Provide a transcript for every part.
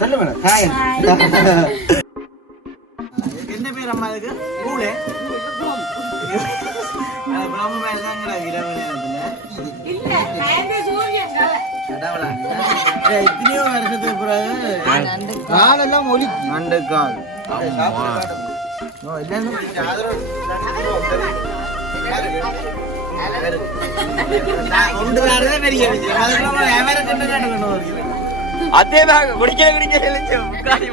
சொல்லு மேடம் காயன் என்ன பேர் அம்மா இதுக்கு கூலே பிரம்ம மேல தாங்கடா இரவு நேரத்துல இத்தனையோ வருஷத்துக்கு பிறகு காலெல்லாம் ஒலி நண்டு கால் அதே குடிக்க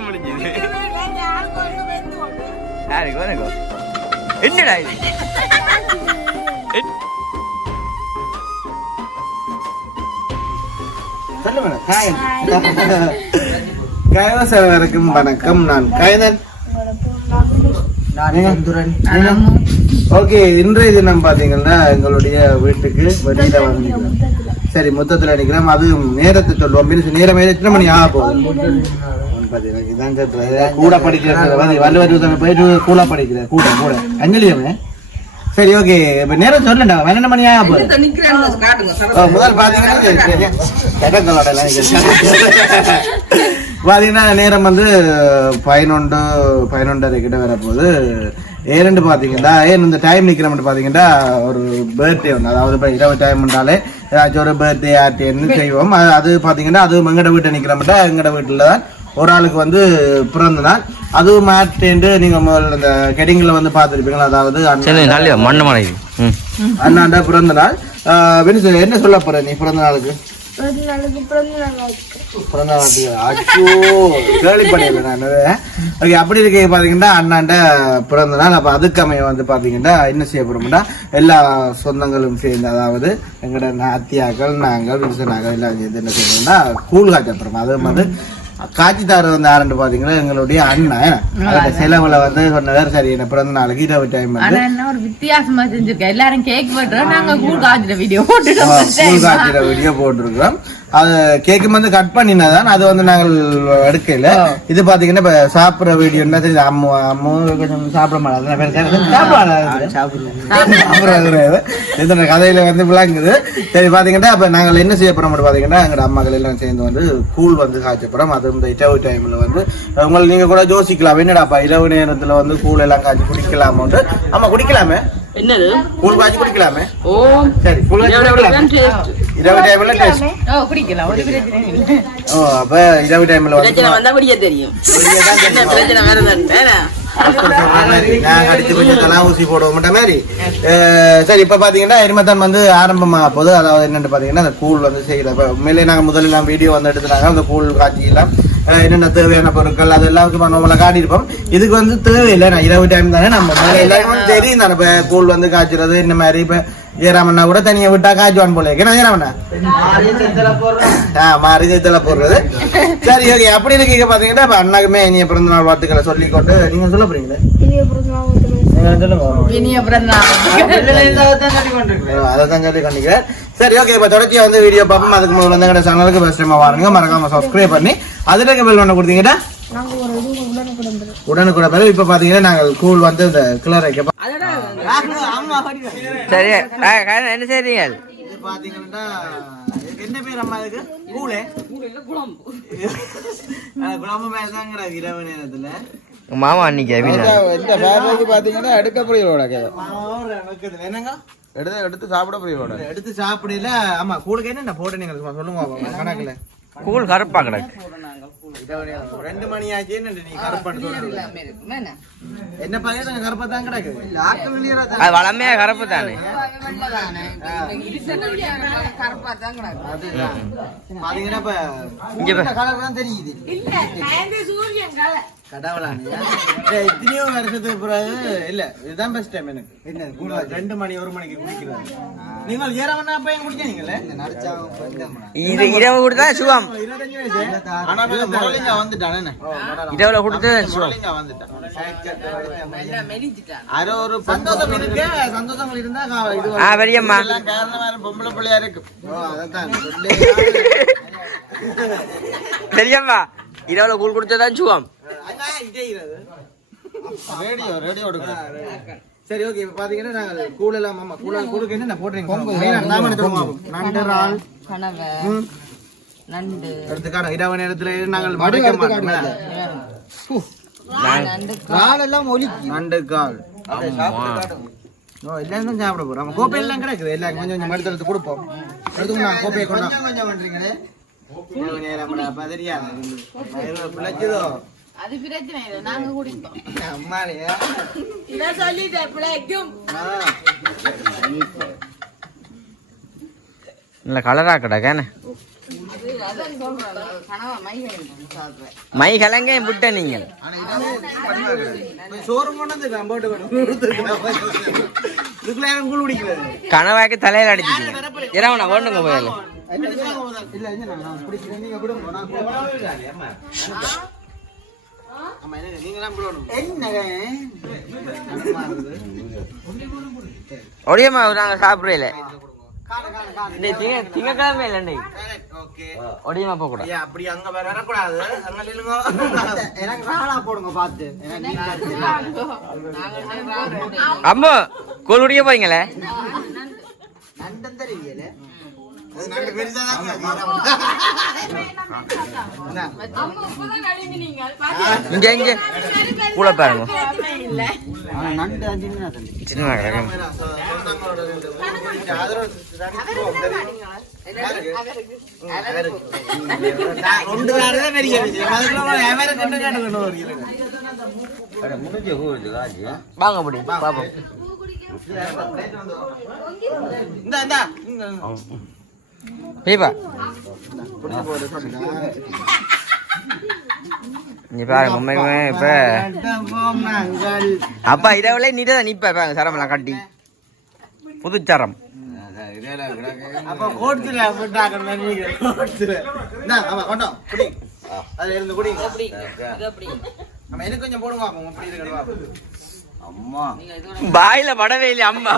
முடிஞ்சது என்னடா சொல்லு மேடம் காயன் கைவசவருக்கும் வணக்கம் நான் காயனன் ஓகே இன்றைய தினம் பாத்தீங்கன்னா எங்களுடைய வீட்டுக்கு வெளியில வந்து சரி மொத்தத்துல நினைக்கிறோம் அது நேரத்தை சொல்லுவோம் நேரம் எத்தனை மணி ஆக போகுது கூட படிக்கிறேன் போயிட்டு கூட படிக்கிறேன் கூட கூட அஞ்சலியமே சரி ஓகே இப்ப நேரம் சொல்லண்டா 12 மணி ஆக போகுது முதல் பாத்தீங்கன்னா நேரம் வந்து 11:30 கிட்ட வர போகுது ஏன்னு பாத்தீங்கன்னா இந்த டைம் நிக்கிறோம் பாத்தீங்கன்னா ஒரு பர்த்டே ஒன்று அதாவது இப்ப இரவு டைம்ன்றாலே ஏதாச்சும் ஒரு பர்த்டே ஆர்டின்னு செய்வோம் அது பாத்தீங்கன்னா அது எங்கட வீட்டை நிக்கிறோம்ட்டா எங்கட வீட்டுல தான் ஒரு ஆளுக்கு வந்து பிறந்த நாள் அதுவும் மாட்டேன்ட்டு நீங்க இந்த கெடிங்கில வந்து பாத்துருப்பீங்களா அதாவது அண்ணாண்ட பிறந்த நாள் என்ன சொல்ல போற நீ பிறந்த நாளுக்கு அப்படி இருக்க பாத்தீங்கன்னா அண்ணாண்ட பிறந்த நாள் அப்ப அதுக்கமைய வந்து பாத்தீங்கன்னா என்ன செய்ய போறோம்னா எல்லா சொந்தங்களும் சேர்ந்து அதாவது எங்கட அத்தியாக்கள் நாங்கள் விருசனாக்கள் எல்லாம் சேர்ந்து என்ன செய்யணும்னா கூழ் காய்ச்ச போறோம் அது வந்து காட்சித்தாரு வந்து ஆரண்டு பாத்தீங்கன்னா எங்களுடைய அண்ணன் செலவுல வந்து சொன்னதார் சரி என்ன பிறந்த நாளைக்கு இரவு டைம் வந்து ஒரு வித்தியாசமா செஞ்சிருக்கேன் எல்லாரும் கேக் வெட்டுறோம் நாங்க கூழ் காய்ச்சிற வீடியோ போட்டுருக்கோம் அது கேக்கு வந்து கட் பண்ணினாதான் அது வந்து நாங்கள் எடுக்கல இது பாத்தீங்கன்னா இப்ப சாப்பிடுற வீடியோ என்ன தெரியுது அம்மு கொஞ்சம் சாப்பிட மாட்டாங்க கதையில வந்து விளங்குது சரி பாத்தீங்கன்னா அப்ப நாங்கள் என்ன செய்ய போறோம் பாத்தீங்கன்னா எங்க அம்மாக்கள் எல்லாம் சேர்ந்து வந்து கூழ் வந்து காய்ச்ச போறோம் அது இந்த இரவு டைம்ல வந்து உங்களை நீங்க கூட யோசிக்கலாம் என்னடாப்பா இரவு நேரத்துல வந்து கூழ் எல்லாம் காய்ச்சி குடிக்கலாமோன்னு ஆமா குடிக்கலாமே என்னது கூழ் காய்ச்சி குடிக்கலாமே ஓ சரி கூழ் இரவு டைம்ல டேஸ்ட் குடிக்கலாம் ஒரு பிரச்சனை இல்ல ஓ அப்ப இரவு டைம்ல பிரச்சனை வந்தா குடிக்க தெரியும் என்ன பிரச்சனை வேறதானே நான் அடிச்சு கொஞ்சம் தலா ஊசி போடுவோம் மாதிரி சரி இப்ப பாத்தீங்கன்னா எருமத்தான் வந்து ஆரம்பமாக போகுது அதாவது என்னன்னு பாத்தீங்கன்னா அந்த கூழ் வந்து செய்யல இப்ப உண்மையிலேயே நாங்க முதல்ல வீடியோ வந்து எடுத்துனாங்க அந்த கூழ் காட்சி எல்லாம் என்னென்ன தேவையான பொருட்கள் அது எல்லாம் நம்மள காட்டியிருப்போம் இதுக்கு வந்து தேவையில்லை நான் இரவு டைம் தானே நம்ம எல்லாருமே தெரியும் தானே இப்ப கூழ் வந்து காய்ச்சறது இந்த மாதிரி இப்ப ஏராமண்ணா கூட தனியா விட்டா காய்ச்சுவான் போல ஏன்னா ஏராமண்ணா மாறி ஜெயத்தல போடுறது சரி ஓகே அப்படி இருக்கீங்க பாத்தீங்கன்னா இப்ப அண்ணாக்குமே இனிய பிறந்த நாள் வாழ்த்துக்களை சொல்லிக்கொண்டு நீங்க சொல்ல போறீங்களே அதான் சொல்லி கொண்டிருக்கிறேன் சரி ஓகே இப்ப தொடர்ச்சியா வந்து வீடியோ பார்ப்போம் அதுக்கு முதல்ல வந்து எங்க சேனலுக்கு ஃபர்ஸ்ட் டைம் வாருங்க மறக்காம சப்ஸ்கிரைப் பண்ணி அதுல பெல் பண்ண கொடுத்தீங்கன்னா உடனுக்குட பிறகு இப்ப பாத்தீங்கன்னா நாங்கள் கூழ் வந்து இந்த கிளர் வைக்க சரி என்ன செய்றீங்க பாத்தீங்கன்னா என்ன பேர் அம்மா இதுக்கு கூலே குழம்பு மேலதாங்கிற இரவு நேரத்துல மாமா அன்னைக்கு இந்த பேருக்கு பாத்தீங்கன்னா எடுக்க புரியலோட என்னங்க எடுத்து சாப்பிட புரியலோட எடுத்து சாப்பிடல ஆமா கூழுக்கு என்ன போட்டு நீங்க சொல்லுங்க கணக்குல கூழ் கருப்பா கிடக்கு 2 மணி ஆச்சு நீ கருப்பான்னு சொல்லுங்க என்ன பாக்க கருப்பா தான் கிடக்கு அது வளமையா கருப்பு தானே பாத்தீங்கன்னா இப்ப கலர் தான் தெரியுது கடவுளானே எத்தனையோ வருஷத்துக்கு பிறகு இல்ல இதுதான் பெஸ்ட் டைம் எனக்கு என்ன 2 மணி 1 மணிக்கு குடிக்கிறாங்க நீங்கள் ஏறவனா பையன் குடிச்சீங்களே இது இரவு கொடுத்தா சுகம் 25 வயசு ஆனா முதல்ல வந்துட்டானே இரவுல கொடுத்தா சுகம் அது ஒரு சந்தோஷம் இருக்கு சந்தோஷம் இருந்தா இது பெரியம்மா எல்லாம் காரணமா பொம்பளை பிள்ளையா இருக்கு அதான் பெரியம்மா இரவுல கூழ் கொடுத்ததான் சுகம் ரேடியோ சரி ஓகே இப்ப பாத்தீங்கன்னா நாங்க கூழ் எல்லாம் மாமா கூழுக்கு என்ன போடுறீங்க நண்டு அடுத்து காணும் இரவு நேரத்துல நாங்கள் மறைக்க மாட்டோம் கால் எல்லாம் ஒலிக்கு நண்டு கால் எல்லாம் சாப்பிட போறோம் கோப்பை எல்லாம் கிடைக்குது எல்லாம் கொஞ்சம் கொஞ்சம் எடுத்து கொடுப்போம் எடுத்து நான் கோப்பையை கொஞ்சம் கொஞ்சம் பண்றீங்களே பிழைச்சதோ அது பிரச்சனை இல்லை நாங்க குடிப்போம் அம்மாலையா இதான் சொல்லிட்டேன் பிழைக்கும் இல்ல கலரா கிடக்கானே மை கலங்க விட்ட நீங்க சோறு போனது கூழ் குடிக்கிறது கனவாக்கு தலையில அடிச்சிட்டீங்க இரவனா கொண்டுங்க போயிடல ஒடியம்மா நாங்க சாப்பிடல திங்கக்கிழமை இல்லை ஒடியமா போக கூடாது அப்படி அங்க வரக்கூடாது எனக்கு ராணா போடுங்க பார்த்து அம்மா கூழ் குடிக்க போறீங்களே நண்டன் தெரியல இங்க இங்க கூட பாருங்க சின்ன வாங்க அப்படி பாப்போம் பீப்பா இங்க பாருங்க உண்மைக்குமே இப்ப அப்பா இரவுல நீதான் நிப்ப பாருங்க சரமெல்லாம் கட்டி புதுச்சரம் அப்ப கோட்ல அதுல இருந்து குடி நம்ம எனக்கு கொஞ்சம் போடுங்க அப்படி இருக்கணும் அம்மா பாயில படவே இல்லை அம்மா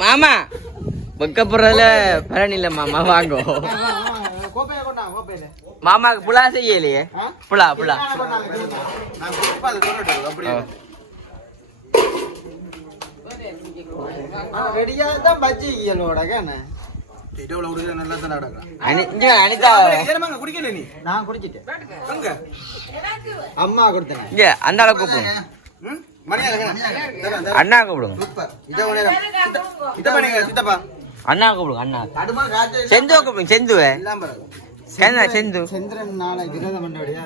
மாமா வெக்கப்படுறதுல பலன் இல்ல மாமா வாங்கோ மாமாக்கு புலா செய்யலையே புலா புலா ரெடியா தான் பஜ்ஜி இயலோட நான் குடிச்சிட்டேன் அம்மா கொடுத்தேன் இங்க அந்த அளவுக்கு கூப்பிடுங்க அண்ணா கூப்பிடுங்க அண்ணா கூப்பிடுங்க அண்ணா செந்து கூப்பிடுங்க செந்துவே செந்து சந்திரன் நாளை விரதம் பண்ணபடியா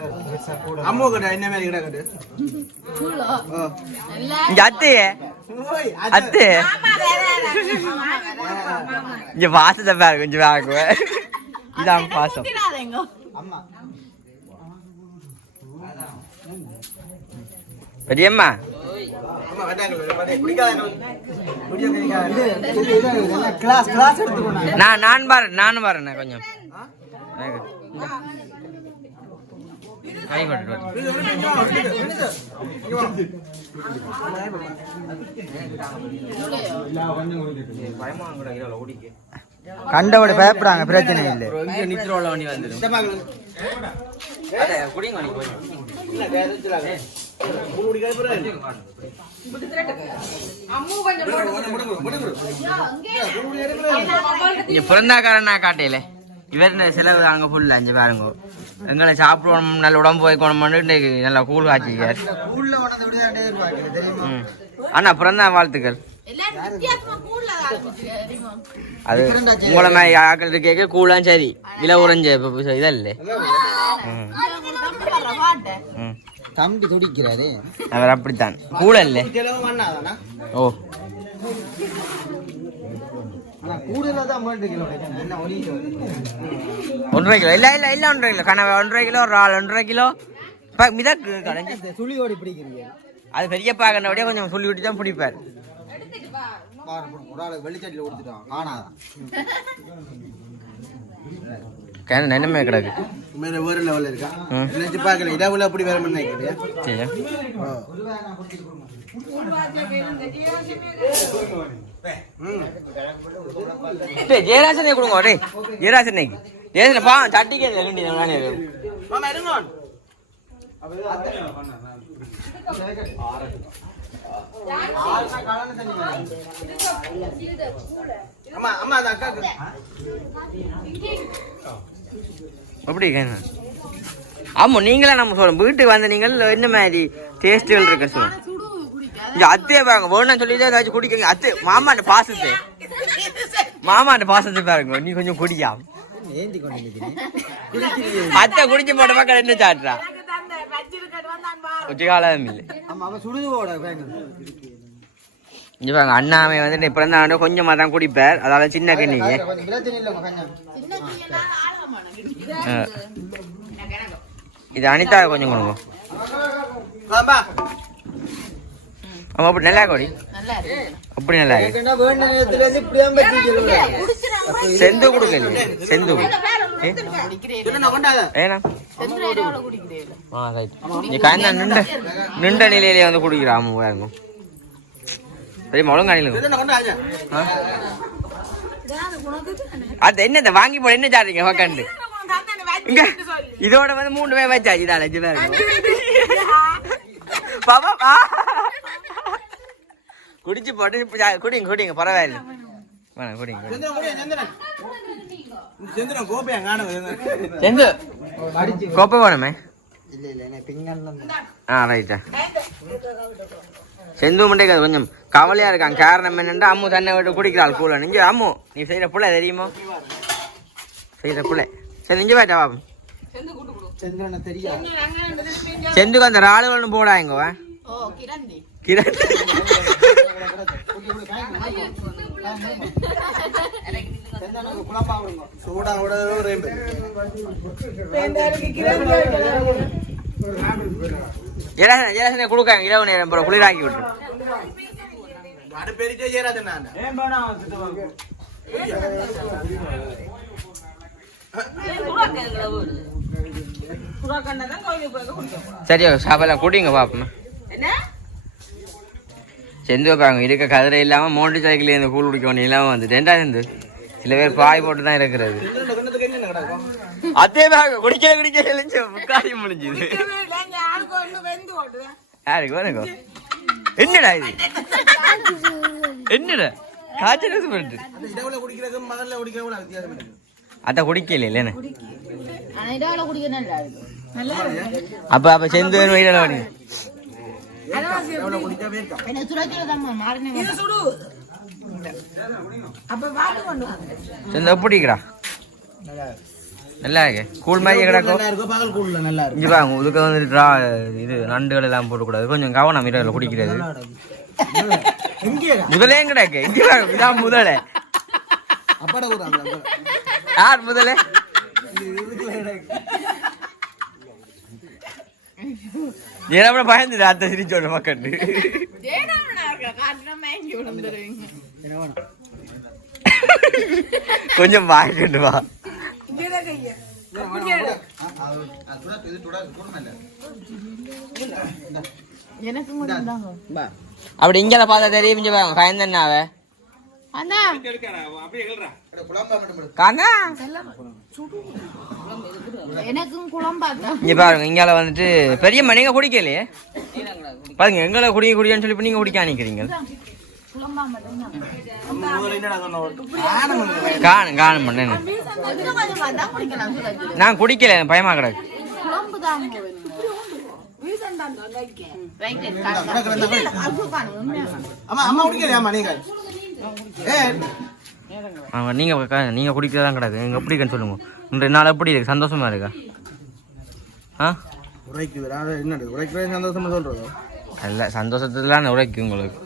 அம்மா கிட்ட என்ன மாதிரி கிட்ட கட்டு இங்க அத்தையே அத்தை இங்க பாசத்தை பாரு கொஞ்சம் பாக்குவே இதான் பாசம் அம்மா பெரியம்மா நானும் பாருண்ணே கொஞ்சம் கை கொண்டு கண்டபடி பயப்படாங்க பிரச்சனை இல்லை நித்திரோல வண்டி வந்துடும் இங்க பிறந்தாக்காரனா காட்டையில இவர் செலவு அங்க ஃபுல்லா அஞ்சு பாருங்க எங்களை சாப்பிடணும் நல்ல உடம்பு வைக்கணும் நல்லா கூழ் காய்ச்சிக்கார் அண்ணா பிறந்தா வாழ்த்துக்கள் அது உங்களை மாதிரி ஆக்கள் கேட்க கூழாம் சரி விலை உறைஞ்ச இதல்ல தம்பி குடிக்கிறாரு அவர் அப்படித்தான் கூழ இல்ல ஓ ஒன்றரை கிலோ இல்ல இல்ல இல்ல 1.5 கிலோ கனவை 1.5 கிலோ ஒரு ஆள் 1.5 கிலோ மிதக்கு கடைஞ்சி சுழியோடு பிடிக்கிறீங்க அது பெரிய பாக்கண்டபடியே கொஞ்சம் சொல்லி விட்டு தான் பிடிப்பார் ஒரு ஆள் வெளிச்சட்டில் கொடுத்துட்டான் காணாதான் என்னமே கிடக்கு வேற லெவல்ல இருக்கா நினைச்சு பார்க்கல இடவுல அப்படி வேற பண்ண ஜெயராசனே கொடுங்க டே ஜெயராசனைக்கு ஜெயராசனை பா சட்டிக்கே அம்மா அம்மா அந்த அக்காக்கு அப்படி ஆமா நீங்களா நம்ம சொல்றோம் வீட்டுக்கு வந்த நீங்கள் என்ன மாதிரி டேஸ்ட்கள் இருக்க சொல்லுங்க இங்க அத்தையே பாருங்க வேணும்னு சொல்லி ஏதாச்சும் குடிக்கீங்க அத்தை மாமாண்ட பாசத்தை பாருங்க நீ கொஞ்சம் குடிக்காம அத்தை குடிச்சு போட்ட பக்கம் என்ன சாட்டுறா கொஞ்ச காலம் இல்லை இங்க பாருங்க அண்ணாமை வந்து பிறந்த கொஞ்சமா தான் குடிப்பார் அதாவது சின்ன கண்ணிக்கு இது அனிதா கொஞ்சம் கொடுங்க ஆமா அப்படி நல்லா கோடி அப்படி நல்லா செந்து கொடுங்க செந்து ஏன்னா நின்ற நிலையிலே வந்து குடிக்கிறாம பாருங்க சரி முழங்காணில அது என்னத்த வாங்கி போட என்ன சாடுறீங்க உக்காண்டு இங்க இதோட வந்து 3 பேர் வச்சாச்சு இதால 5 பேர் பாப்பா குடிச்சு போட்டு குடிங்க குடிங்க பரவாயில்ல குடிங்க செந்து கோப்பை வேணுமே ரைட்டா செந்து மண்டே கொஞ்சம் கவலையா இருக்காங்க காரணம் என்னன்னா அம்மு தன்னை விட்டு குடிக்கிறாள் கூல நீங்க அம்மு நீ செய்யற புள்ள தெரியுமோ செய்யற புள்ள சரி இங்க வேட்டா பாப்போம் செந்துக்கு அந்த ராளு ஒண்ணு போடாங்க கிரண் கொடுக்காங்க இரவு நேரம் குளிராக்கி விட்டு சரியா சாப்பிடலாம் குடிங்க பாப்போம் செந்து பாருங்க இருக்க கதிரை இல்லாம மோட்டர் சைக்கிள் இந்த கூழ் குடிக்க வேண்டிய இல்லாம வந்து ரெண்டாவது சில பேர் பாய் போட்டு தான் இருக்கிறது அதே பாருங்க குடிக்க முக்காடி முடிஞ்சுது யாருக்கு வேணுங்க என்னடா இது என்னடா காய்ச்சல் பண்ணிட்டு அத குடிக்கல இல்லன்னு அப்ப செந்து வயிறு எப்படிக்கிறா நல்லா இருக்கு கூழ் மாதிரி கிடக்கும் இங்க பாருங்க இதுக்கு வந்துட்டு இது நண்டுகள் எல்லாம் போடக்கூடாது கொஞ்சம் கவனம் இரவுல குடிக்கிறது முதலே கிடக்கு இங்க பாருங்க இதான் முதலே யார் முதலே ஏன்னா பயந்துடு அத்தை சிரிச்சோட மக்கண்டு கொஞ்சம் வாங்கிட்டு வா அப்படி இங்க பார்த்தா தெரியும் பயந்தன்னாவ இங்கால வந்துட்டு பெரியம்மா நீங்க குடிக்கலையே பாருங்க எங்களை குடின்னு சொல்லி நீங்க குடிக்க நினைக்கிறீங்க காணும் பண்ணேன் நான் குடிக்கல பயமா கிடக்கு நீங்க குடிக்கிறதா கிடக்கு எங்க எப்படின்னு சொல்லுங்க இன்றைய நாள் எப்படி இருக்கு சந்தோஷமா இருக்கா சந்தோஷமா சொல்றது இல்ல சந்தோஷத்துல உரைக்கு உங்களுக்கு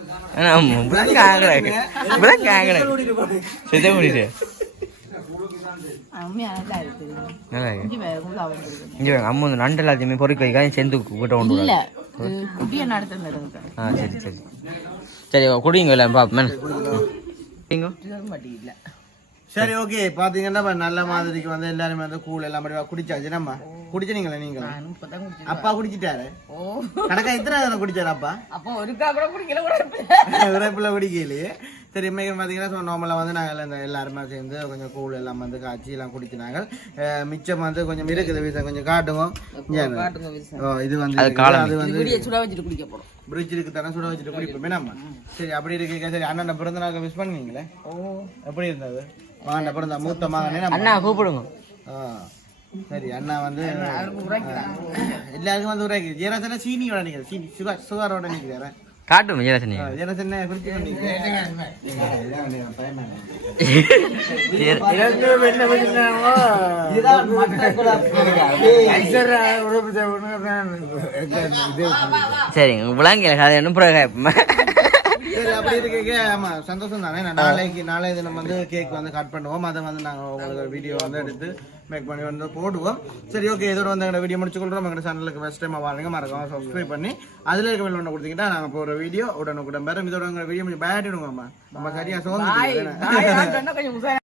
அம்மா நண்டு எல்லாத்தையுமே பொறுக்க வைக்க சேர்ந்து கிட்ட கொண்டு சரி சரி சரி குடிங்க இல்ல பாப்பேன் சரி ஓகே பாத்தீங்கன்னா நல்ல மாதிரிக்கு வந்து எல்லாருமே வந்து கூழ் எல்லாம் குடிச்சாச்சு நம்ம குடிச்சீங்களா நீங்க அப்பா குடிச்சிட்டாரு கணக்கா எத்தனை குடிச்சாரு அப்பா உரைப்புல குடிக்கலையே சரி இன்றைக்கு பார்த்தீங்கன்னா நார்மலாக வந்து நாங்கள் எல்லாருமே சேர்ந்து கொஞ்சம் கூழ் எல்லாம் வந்து காய்ச்சி எல்லாம் குடிச்சினாங்க மிச்சம் வந்து கொஞ்சம் இருக்குது வீச கொஞ்சம் காட்டுவோம் இது வந்து அது வந்து பிரிட்ஜ் இருக்கு தானே சுட வச்சுட்டு குடிப்போமே நம்ம. சரி அப்படி இருக்கு. சரி அண்ணன் பிறந்த நாள் மிஸ் பண்ணீங்களே. எப்படி இருந்தது? மகன் பிறந்த மூத்த மகனே அண்ணா கூப்பிடுங்க. சரி அண்ணா வந்து எல்லாருக்கும் வந்து உரைக்கு ஜெயராசன சீனியோட நிற்கிறேன். சீனி சுகாரோட நிற்கிறேன். காட்டும் ஜெயராசனி. ஜெயராசன குறிச்சு சரிங்க விளாங்கல அது என்ன பிறகு சரி அப்படி இருக்கு. ஆமா சந்தோஷம் தானே. நாளைய தினம் வந்து கேக் வந்து கட் பண்ணுவோம். அதை வந்து நாங்கள் உங்களுக்கு வீடியோ வந்து எடுத்து மேக் பண்ணி வந்து போடுவோம். சரி ஓகே இதோட வந்து எங்களோட வீடியோ முடிச்சுக்கொள்றோம். எங்களோட சேனலுக்கு ஃபர்ஸ்ட் டைம் வாருங்க, மறக்காம சப்ஸ்கிரைப் பண்ணி அதில் இருக்க பெல் ஒன்று கொடுத்தீங்கன்னா நாங்கள் போகிற வீடியோ உடனுக்குடன் பெறும். இதோட எங்கள் வீடியோ கொஞ்சம் பேட்டிடுவோம்மா. நம்ம சரியா சோர்ந்து